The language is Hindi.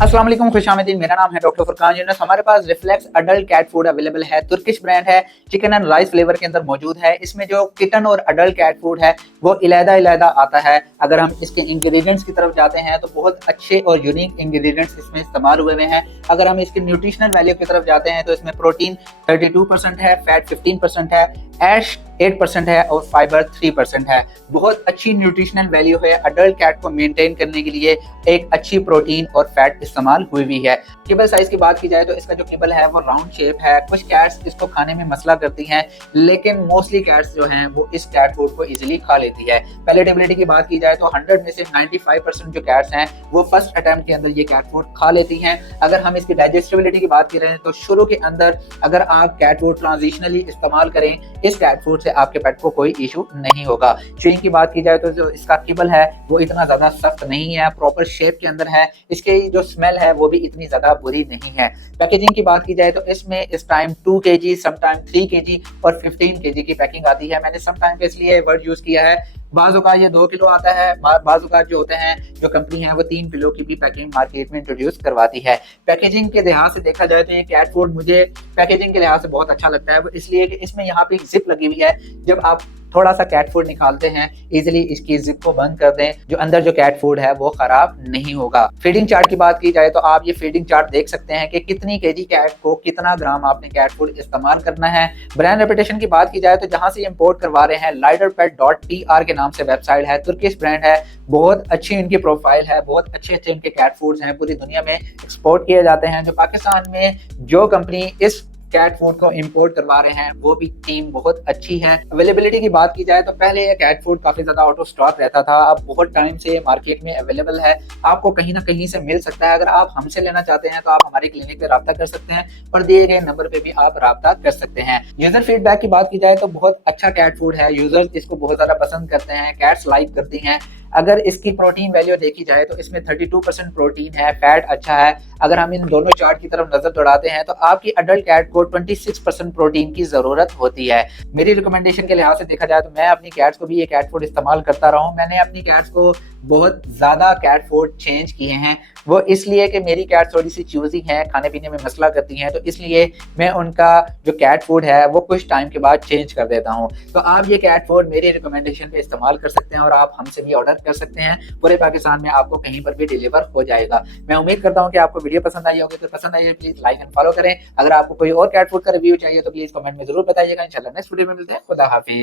अस्सलाम वालेकुम, खुशामदीन। मेरा नाम है डॉक्टर फुरकान यूनुस। हमारे पास reflex adult cat food available है। तुर्किश ब्रांड है, चिकन एंड राइस फ्लेवर के अंदर मौजूद है। इसमें जो किटन और अडल्ट कैट फूड है वो इलादा आता है। अगर हम इसके इंग्रेडिएंट्स की तरफ जाते हैं तो बहुत अच्छे और यूनिक इंग्रेडिएंट्स इसमें इस्तेमाल हुए हैं। अगर हम इसके न्यूट्रिशनल वैल्यू की तरफ जाते हैं तो इसमें प्रोटीन 32% है, फैट 15% है, ऐश 8% है और फाइबर 3% है। बहुत अच्छी न्यूट्रिशनल वैल्यू है। अडल्ट कैट को मेंटेन करने के लिए एक अच्छी प्रोटीन और फैट इस्तेमाल हुई भी है। किबल साइज की बात की जाए तो इसका जो किबल है वो राउंड शेप है। कुछ कैट्स इसको खाने में मसला करती हैं, लेकिन मोस्टली कैट्स जो हैं वो इस कैट फूड को इजीली खा लेती है। पैलेटेबिलिटी की बात की जाए तो 100 में से 95% जो कैट्स हैं वो फर्स्ट अटेम्प्ट के अंदर ये कैट फूड खा लेती हैं। अगर हम इसकी डाइजेस्टिबिलिटी की बात करें तो शुरू के अंदर अगर आप कैट फूड ट्रांजिशनली इस्तेमाल करें इस कैट फूड से आपके पेट को कोई इशू नहीं होगा। च्यूइंग की बात की जाए तो जो इसका किबल है वो इतना ज्यादा सख्त नहीं है, प्रॉपर शेप के अंदर है। इसके जो स्मेल है वो भी इतनी ज्यादा बुरी नहीं है। पैकेजिंग की बात की जाए तो इसमें इस टाइम 2 kg, समटाइम 3 kg और 15 kg की पैकिंग आती है। मैंने समटाइम के इसलिए वर्ड यूज किया है, बाजू का ये 2 किलो आता है, बाजू का जो होते हैं जो कंपनी है वो 3 किलो की भी पैकिंग मार्केट में इंट्रोड्यूस करवाती है। पैकेजिंग के लिहाज से देखा जाए तो ये कैट फूड मुझे पैकेजिंग के लिहाज से बहुत अच्छा लगता है, वो इसलिए कि इसमें यहाँ पे जिप लगी हुई है। जब आप थोड़ा सा कैट फूड निकालते हैं इजीली इसकी जिप को बंद कर दें, जो अंदर जो कैट फूड है वो खराब नहीं होगा। फीडिंग चार्ट की बात की जाए तो आप ये फीडिंग चार्ट देख सकते हैं कि कितनी केजी कैट को कितना ग्राम आपने कैट फूड इस्तेमाल करना है। ब्रांड रेपुटेशन की बात की जाए तो जहां से इंपोर्ट करवा रहे हैं liderpet.pr के नाम से वेबसाइट है, तुर्किश ब्रांड है, बहुत अच्छी इनकी प्रोफाइल है, बहुत अच्छे अच्छे इनके कैट फूड्स हैं, पूरी दुनिया में एक्सपोर्ट किए जाते हैं। जो पाकिस्तान में जो कंपनी इस कैट फूड को इंपोर्ट करवा रहे हैं वो भी टीम बहुत अच्छी है। अवेलेबिलिटी की बात की जाए तो पहले ये कैट फूड काफी ज्यादा आउट ऑफ स्टॉक रहता था, अब बहुत टाइम से मार्केट में अवेलेबल है, आपको कहीं ना कहीं से मिल सकता है। अगर आप हमसे लेना चाहते हैं तो आप हमारे क्लिनिक पे राब्ता कर सकते हैं और दिए गए नंबर पे भी आप राब्ता कर सकते हैं। यूजर फीडबैक की बात की जाए तो बहुत अच्छा कैट फूड है, यूजर्स इसको बहुत ज्यादा पसंद करते हैं, कैट्स लाइक करती हैं। अगर इसकी प्रोटीन वैल्यू देखी जाए तो इसमें 32% प्रोटीन है, फैट अच्छा है। अगर हम इन दोनों चार्ट की तरफ नजर दौड़ाते हैं तो आपकी अडल्ट कैट को 26% प्रोटीन की जरूरत होती है। मेरी रिकमेंडेशन के लिहाज से देखा जाए तो मैं अपनी कैट्स को भी ये कैट फूड इस्तेमाल करता रहा हूँ। मैंने अपनी कैट्स को बहुत ज्यादा कैट फूड चेंज किए हैं, वो इसलिए कि मेरी कैट्स थोड़ी सी चूजी हैं, खाने पीने में मसला करती हैं, तो इसलिए मैं उनका जो कैट फूड है वो कुछ टाइम के बाद चेंज कर देता हूँ। तो आप ये कैट फूड मेरी रिकमेंडेशन पे इस्तेमाल कर सकते हैं और आप हमसे भी ऑर्डर कर सकते हैं। पूरे पाकिस्तान में आपको कहीं पर भी डिलीवर हो जाएगा। मैं उम्मीद करता हूँ कि आपको वीडियो पसंद आई होगी, तो पसंद आई प्लीज लाइक एंड फॉलो करें। अगर आपको कोई और कैट फूड का रिव्यू चाहिए तो प्लीज कमेंट में जरूर बताइएगा। इंशाल्लाह नेक्स्ट वीडियो में मिलते हैं। खुदा हाफिज।